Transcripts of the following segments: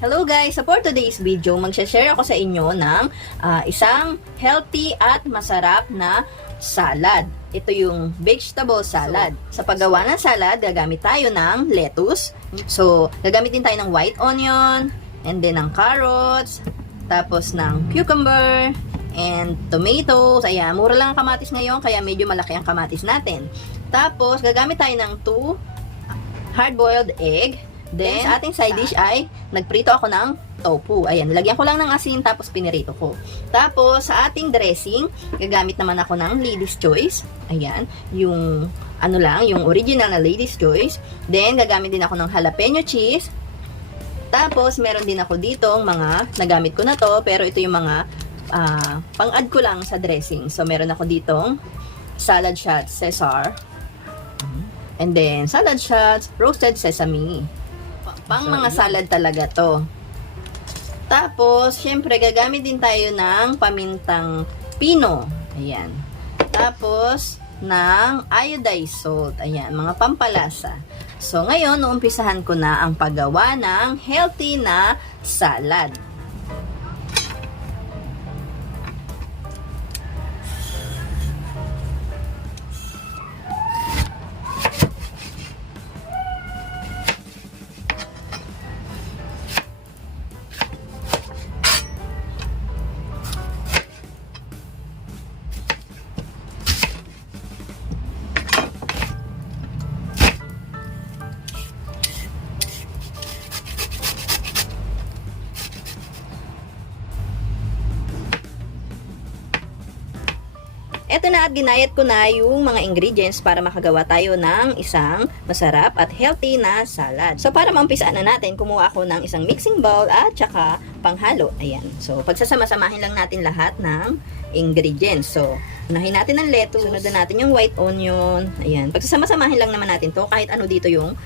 Hello guys! So for today's video, mag-share ako sa inyo ng isang healthy at masarap na salad. Ito yung vegetable salad. Sa paggawa ng salad, gagamit tayo ng lettuce. So, gagamit din tayo ng white onion, and then ng carrots, tapos ng cucumber, and tomatoes. Ayan, mura lang ang kamatis ngayon, kaya medyo malaki ang kamatis natin. Tapos, gagamit tayo ng 2 hard-boiled egg. Then, sa ating side dish ay nagprito ako ng tofu. Ayan, nilagyan ko lang ng asin tapos pinirito ko. Tapos, sa ating dressing, gagamit naman ako ng Lady's Choice. Ayan, yung yung original na Lady's Choice. Then, gagamit din ako ng jalapeno cheese. Tapos, meron din ako ditong mga, nagamit ko na to, pero ito yung mga pang-add ko lang sa dressing. So, meron ako ditong salad shots Caesar. And then, salad shots roasted sesame. Pang mga salad talaga to. Tapos, syempre, gagamit din tayo ng pamintang pino. Ayan. Tapos, ng iodized salt. Ayan, mga pampalasa. So, ngayon, uumpisahan ko na ang paggawa ng healthy na salad. Eto na at ginayat ko na yung mga ingredients para makagawa tayo ng isang masarap at healthy na salad. So para maumpisaan na natin, kumuha ako ng isang mixing bowl at saka panghalo. Ayan. So pagsasama-samahin lang natin lahat ng ingredients. So unahin natin ang lettuce, sunod na natin yung white onion. Ayan. Pagsasama-samahin lang naman natin to kahit ano dito yung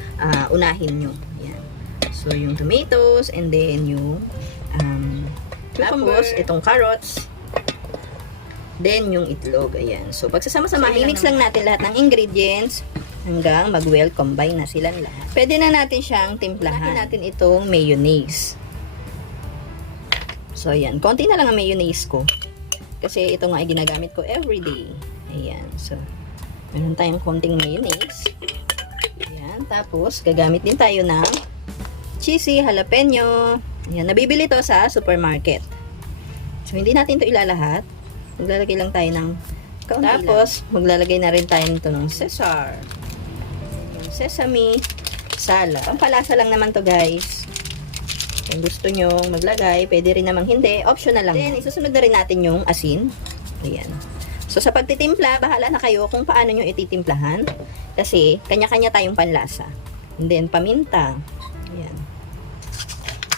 unahin nyo. Ayan. So yung tomatoes and then yung tapos itong carrots. Then, yung itlog. Ayan. So, pagsasama-samahin, mix lang natin lahat ng ingredients hanggang mag-well combine na sila lahat. Pwede na natin siyang timplahan. Natin itong mayonnaise. So, ayan. Konti na lang ang mayonnaise ko. Kasi ito nga ay ginagamit ko everyday. Ayan. So, meron tayong konting mayonnaise. Ayan. Tapos, gagamit din tayo ng cheesy jalapeno. Ayan. Nabibili to sa supermarket. So, hindi natin to ilalahat. Maglalagay lang tayo ng kaunti. Tapos, maglalagay na rin tayo nito ng Caesar. Yung sesame salad. Pampalasa lang naman to guys. Kung gusto nyo maglagay, pwede rin namang hindi. Optional lang. Then, isusunod na rin natin yung asin. Ayan. So, sa pagtitimpla, bahala na kayo kung paano nyo ititimplahan. Kasi, kanya-kanya tayong panlasa. And then, paminta. Ayan.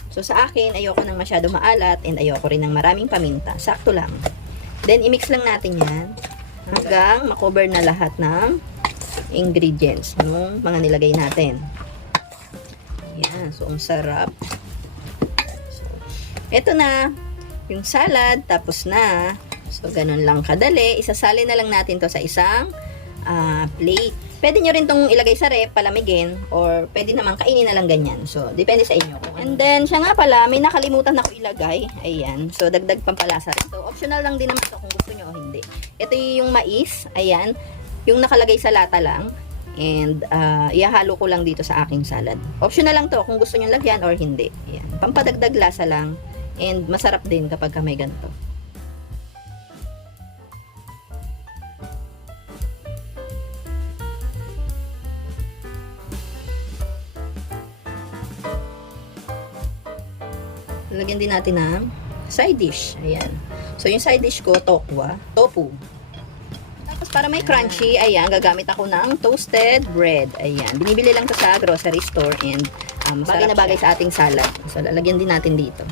So, sa akin, ayoko nang masyado maalat and ayoko rin ng maraming paminta. Sakto lang. Then, i-mix lang natin yan hanggang makover na lahat ng ingredients ng mga nilagay natin. Yan. So, ang sarap. So, eto na. Yung salad, tapos na. So, ganun lang kadali. Isasalin na lang natin to sa isang plate. Pwede nyo rin itong ilagay sa ref, palamigin, or pwede naman kainin na lang ganyan. So, depende sa inyo. And then, siya nga pala, may nakalimutan ako ilagay. Ayan. So, dagdag pampalasa rin. So, optional lang din naman ito kung gusto nyo o hindi. Ito yung mais. Ayan. Yung nakalagay sa lata lang. And, ihahalo ko lang dito sa aking salad. Optional lang to kung gusto nyo lagyan or hindi. Ayan. Pampadagdag lasa lang. And, masarap din kapag may ganito. Lagyan din natin ng side dish. Ayan. So, yung side dish ko, tofu. Tapos, para may crunchy, ayan, gagamit ako ng toasted bread. Ayan. Binibili lang to sa grocery store and bagay na bagay sa ating salad. So, lalagyan din natin dito.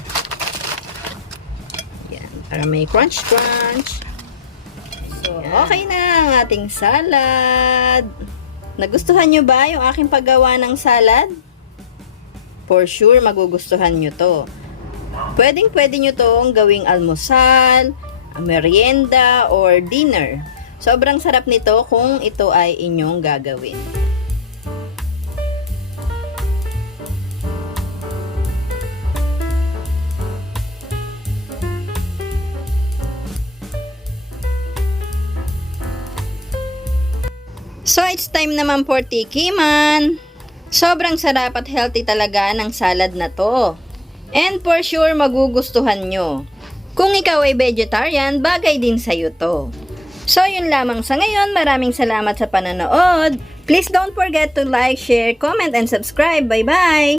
Ayan. Para may crunch. So, okay na ang ating salad. Nagustuhan nyo ba yung aking paggawa ng salad? For sure, magugustuhan nyo to. Pwede nyo tong gawing almusal, merienda, or dinner. Sobrang sarap nito kung ito ay inyong gagawin. So, it's time naman for tikiman. Sobrang sarap at healthy talaga ng salad na to. And for sure, magugustuhan nyo. Kung ikaw ay vegetarian, bagay din sa'yo to. So, yun lamang sa ngayon. Maraming salamat sa pananood. Please don't forget to like, share, comment, and subscribe. Bye-bye!